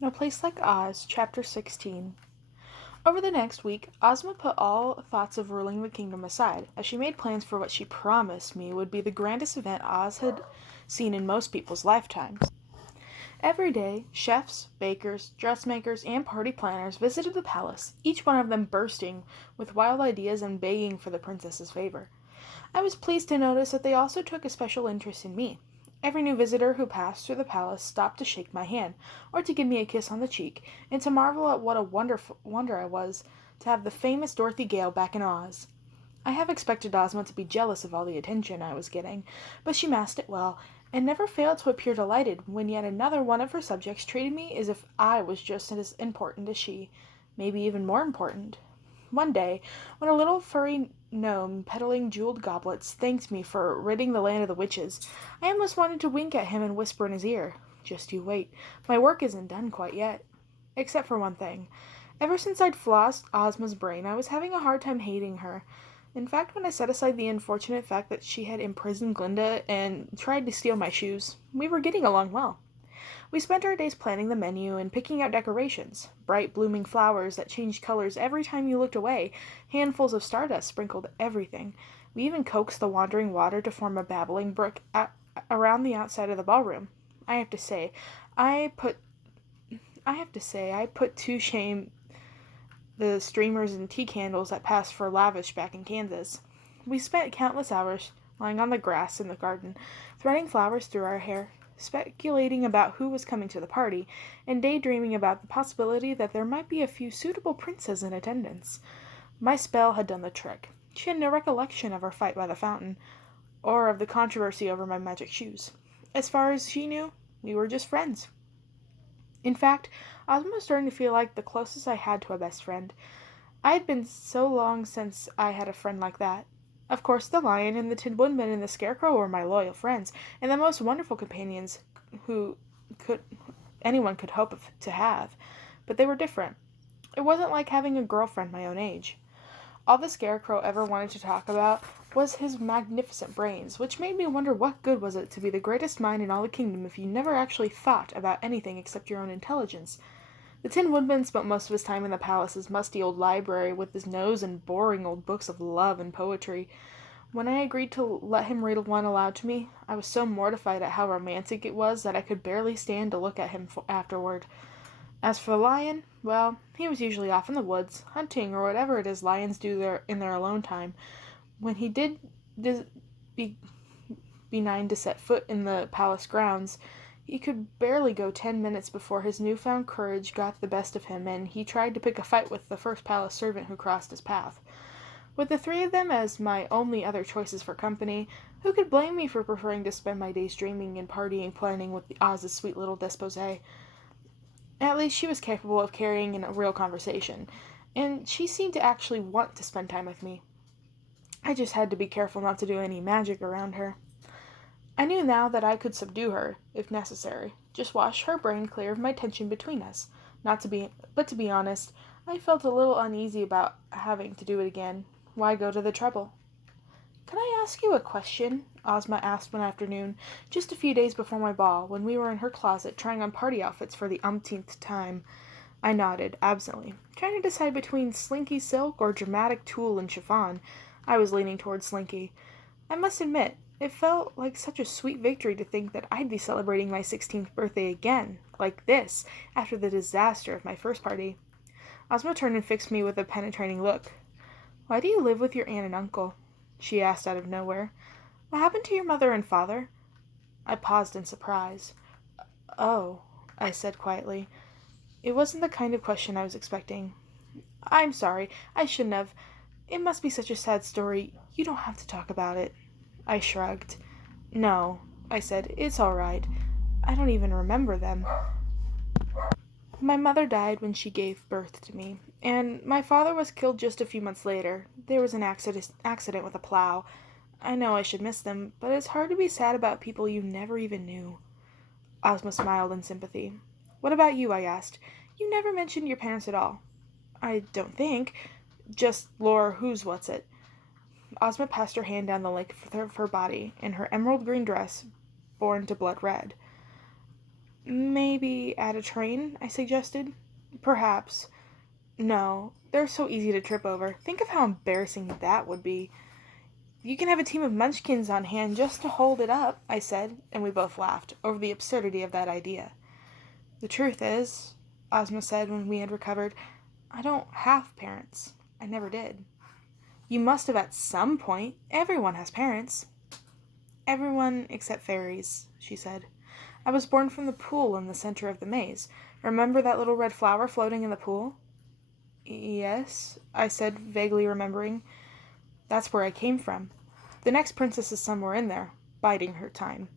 No Place Like Oz, Chapter 16. Over the next week, Ozma put all thoughts of ruling the kingdom aside, as she made plans for what she promised me would be the grandest event Oz had seen in most people's lifetimes. Every day, chefs, bakers, dressmakers, and party planners visited the palace, each one of them bursting with wild ideas and begging for the princess's favor. I was pleased to notice that they also took a special interest in me. Every new visitor who passed through the palace stopped to shake my hand, or to give me a kiss on the cheek, and to marvel at what a wonder I was to have the famous Dorothy Gale back in Oz. I have expected Ozma to be jealous of all the attention I was getting, but she masked it well, and never failed to appear delighted when yet another one of her subjects treated me as if I was just as important as she, maybe even more important. One day, when a little furry gnome peddling jeweled goblets thanked me for ridding the land of the witches, I almost wanted to wink at him and whisper in his ear, "Just you wait. My work isn't done quite yet." Except for one thing. Ever since I'd flossed Ozma's brain, I was having a hard time hating her. In fact, when I set aside the unfortunate fact that she had imprisoned Glinda and tried to steal my shoes, we were getting along well. We spent our days planning the menu and picking out decorations, bright blooming flowers that changed colors every time you looked away, handfuls of stardust sprinkled everything. We even coaxed the wandering water to form a babbling brook around the outside of the ballroom. I have to say, I put I put to shame the streamers and tea candles that passed for lavish back in Kansas. We spent countless hours lying on the grass in the garden, threading flowers through our hair, speculating about who was coming to the party, and daydreaming about the possibility that there might be a few suitable princes in attendance. My spell had done the trick. She had no recollection of our fight by the fountain, or of the controversy over my magic shoes. As far as she knew, we were just friends. In fact, Ozma was starting to feel like the closest I had to a best friend. I had been so long since I had a friend like that. Of course, the lion and the Tin Woodman and the Scarecrow were my loyal friends, and the most wonderful companions who could anyone could hope to have. But they were different. It wasn't like having a girlfriend my own age. All the Scarecrow ever wanted to talk about was his magnificent brains, which made me wonder what good was it to be the greatest mind in all the kingdom if you never actually thought about anything except your own intelligence. The Tin Woodman spent most of his time in the palace's musty old library with his nose in boring old books of love and poetry. When I agreed to let him read one aloud to me, I was so mortified at how romantic it was that I could barely stand to look at him afterward. As for the lion, well, he was usually off in the woods, hunting or whatever it is lions do in their alone time. When he did be benign to set foot in the palace grounds, he could barely go 10 minutes before his newfound courage got the best of him, and he tried to pick a fight with the first palace servant who crossed his path. With the three of them as my only other choices for company, who could blame me for preferring to spend my days dreaming and partying planning with Oz's sweet little desposee? At least she was capable of carrying a real conversation, and she seemed to actually want to spend time with me. I just had to be careful not to do any magic around her. I knew now that I could subdue her, if necessary, just wash her brain clear of my tension between us. But to be honest, I felt a little uneasy about having to do it again. Why go to the trouble? "Can I ask you a question?" Ozma asked one afternoon, just a few days before my ball, when we were in her closet trying on party outfits for the umpteenth time. I nodded, absently, trying to decide between slinky silk or dramatic tulle and chiffon. I was leaning toward slinky. I must admit, it felt like such a sweet victory to think that I'd be celebrating my 16th birthday again, like this, after the disaster of my first party. Ozma turned and fixed me with a penetrating look. "Why do you live with your aunt and uncle?" she asked out of nowhere. "What happened to your mother and father?" I paused in surprise. "Oh," I said quietly. It wasn't the kind of question I was expecting. "I'm sorry. I shouldn't have. It must be such a sad story. You don't have to talk about it." I shrugged. "No," I said. "It's all right. I don't even remember them. My mother died when she gave birth to me, and my father was killed just a few months later. There was an accident with a plow. I know I should miss them, but it's hard to be sad about people you never even knew." Ozma smiled in sympathy. "What about you?" I asked. "You never mentioned your parents at all." "I don't think. Just Laura Who's What's It." Ozma passed her hand down the length of her body, in her emerald green dress, born to blood red. Maybe at a train, I suggested. Perhaps. No, they're so easy to trip over. Think of how embarrassing that would be. You can have a team of munchkins on hand just to hold it up, I said, and we both laughed over the absurdity of that idea. The truth is, Ozma said when we had recovered, I don't have parents. I never did. You must have at some point. Everyone has parents. Everyone except fairies, she said. I was born from the pool in the center of the maze. Remember that little red flower floating in the pool? Yes, I said, vaguely remembering. That's where I came from. The next princess is somewhere in there, biding her time.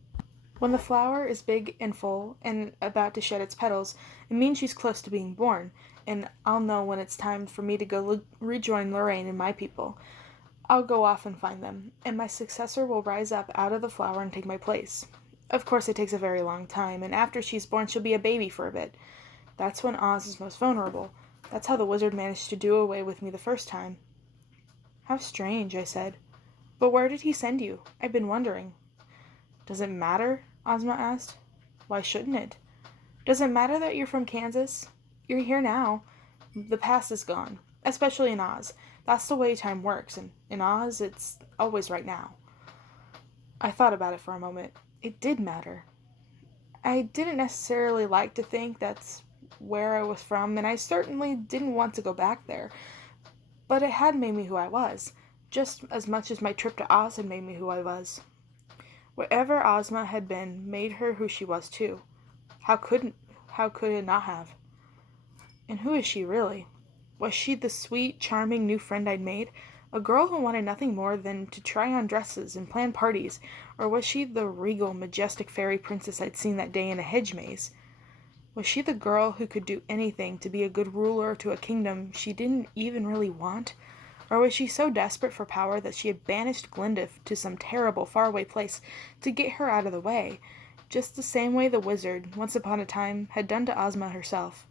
When the flower is big and full and about to shed its petals, it means she's close to being born, and I'll know when it's time for me to go rejoin Lorraine and my people. I'll go off and find them, and my successor will rise up out of the flower and take my place. Of course, it takes a very long time, and after she's born, she'll be a baby for a bit. That's when Oz is most vulnerable. That's how the wizard managed to do away with me the first time. How strange, I said. But where did he send you? I've been wondering. Does it matter? Ozma asked. Why shouldn't it? Does it matter that you're from Kansas? You're here now. The past is gone, especially in Oz. That's the way time works, and in Oz, it's always right now. I thought about it for a moment. It did matter. I didn't necessarily like to think that's where I was from, and I certainly didn't want to go back there. But it had made me who I was, just as much as my trip to Oz had made me who I was. Wherever Ozma had been made her who she was too. How could it not have? And who is she really? Was she the sweet, charming new friend I'd made? A girl who wanted nothing more than to try on dresses and plan parties? Or was she the regal, majestic fairy princess I'd seen that day in a hedge maze? Was she the girl who could do anything to be a good ruler to a kingdom she didn't even really want? Or was she so desperate for power that she had banished Glinda to some terrible, faraway place to get her out of the way, just the same way the wizard, once upon a time, had done to Ozma herself?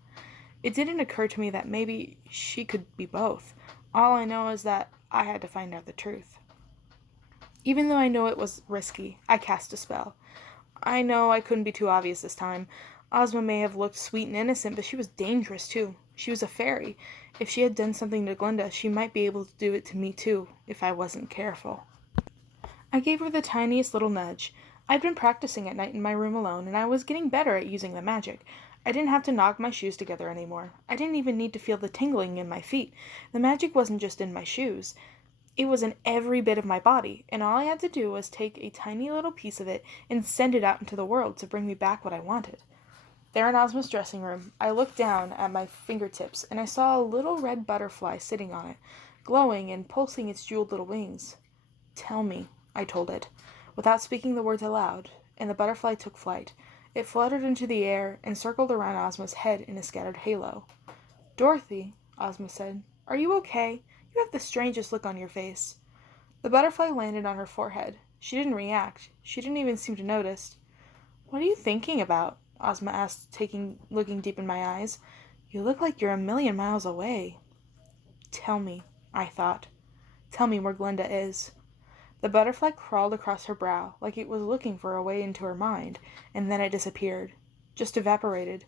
It didn't occur to me that maybe she could be both. All I know is that I had to find out the truth. Even though I know it was risky, I cast a spell. I know I couldn't be too obvious this time. Ozma may have looked sweet and innocent, but she was dangerous too. She was a fairy. If she had done something to Glinda, she might be able to do it to me too, if I wasn't careful. I gave her the tiniest little nudge. I'd been practicing at night in my room alone, and I was getting better at using the magic. I didn't have to knock my shoes together anymore. I didn't even need to feel the tingling in my feet. The magic wasn't just in my shoes. It was in every bit of my body, and all I had to do was take a tiny little piece of it and send it out into the world to bring me back what I wanted. There in Ozma's dressing room, I looked down at my fingertips, and I saw a little red butterfly sitting on it, glowing and pulsing its jeweled little wings. Tell me, I told it, without speaking the words aloud, and the butterfly took flight. It fluttered into the air and circled around Ozma's head in a scattered halo. Dorothy, Ozma said, are you okay? You have the strangest look on your face. The butterfly landed on her forehead. She didn't react. She didn't even seem to notice. What are you thinking about? Ozma asked, looking deep in my eyes. You look like you're 1,000,000 miles away. Tell me, I thought. Tell me where Glinda is. The butterfly crawled across her brow, like it was looking for a way into her mind, and then it disappeared, just evaporated,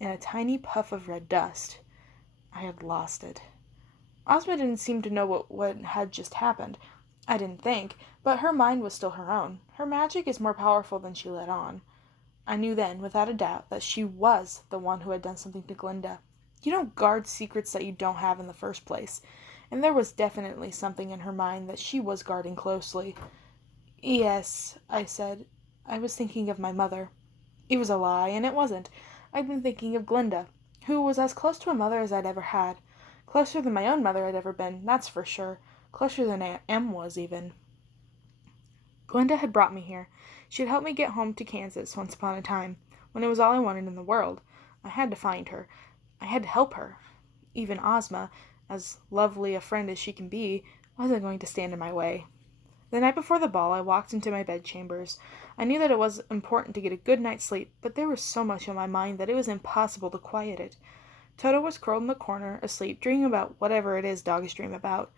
in a tiny puff of red dust. I had lost it. Ozma didn't seem to know what had just happened. I didn't think, but her mind was still her own. Her magic is more powerful than she let on. I knew then, without a doubt, that she was the one who had done something to Glinda. You don't guard secrets that you don't have in the first place, and there was definitely something in her mind that she was guarding closely. Yes, I said. I was thinking of my mother. It was a lie, and it wasn't. I'd been thinking of Glinda, who was as close to a mother as I'd ever had. Closer than my own mother had ever been, that's for sure. Closer than Aunt Em was, even. Glinda had brought me here. She had helped me get home to Kansas once upon a time, when it was all I wanted in the world. I had to find her. I had to help her. Even Ozma, as lovely a friend as she can be, wasn't going to stand in my way. The night before the ball, I walked into my bedchambers. I knew that it was important to get a good night's sleep, but there was so much on my mind that it was impossible to quiet it. Toto was curled in the corner, asleep, dreaming about whatever it is dogs dream about.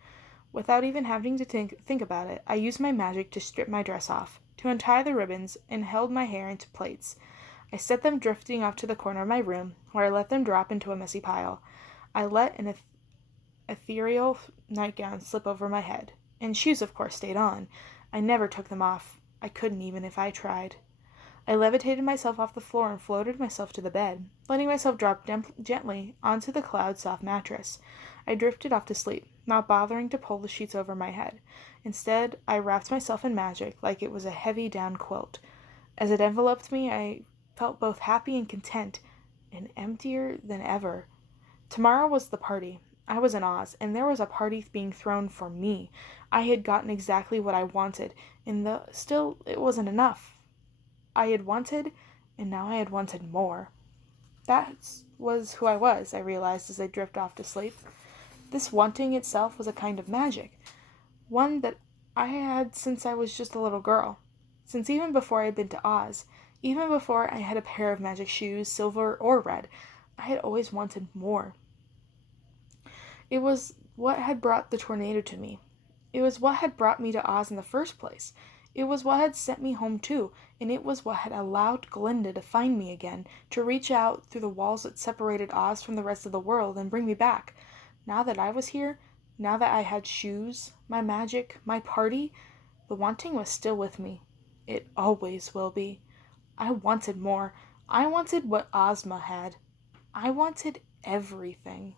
Without even having to think about it, I used my magic to strip my dress off, to untie the ribbons, and held my hair into plaits. I set them drifting off to the corner of my room, where I let them drop into a messy pile. I let an ethereal nightgown slip over my head, and shoes, of course, stayed on. I never took them off. I couldn't even if I tried. I levitated myself off the floor and floated myself to the bed, letting myself drop gently onto the cloud-soft mattress. I drifted off to sleep, not bothering to pull the sheets over my head. Instead, I wrapped myself in magic like it was a heavy down quilt. As it enveloped me, I felt both happy and content, and emptier than ever. Tomorrow was the party. I was in Oz, and there was a party being thrown for me. I had gotten exactly what I wanted, and still it wasn't enough. I had wanted, and now I had wanted more. That was who I was, I realized as I drifted off to sleep. This wanting itself was a kind of magic, one that I had since I was just a little girl. Since even before I had been to Oz, even before I had a pair of magic shoes, silver or red, I had always wanted more. It was what had brought the tornado to me. It was what had brought me to Oz in the first place. It was what had sent me home too, and it was what had allowed Glinda to find me again, to reach out through the walls that separated Oz from the rest of the world and bring me back. Now that I was here, now that I had shoes, my magic, my party, the wanting was still with me. It always will be. I wanted more. I wanted what Ozma had. I wanted everything.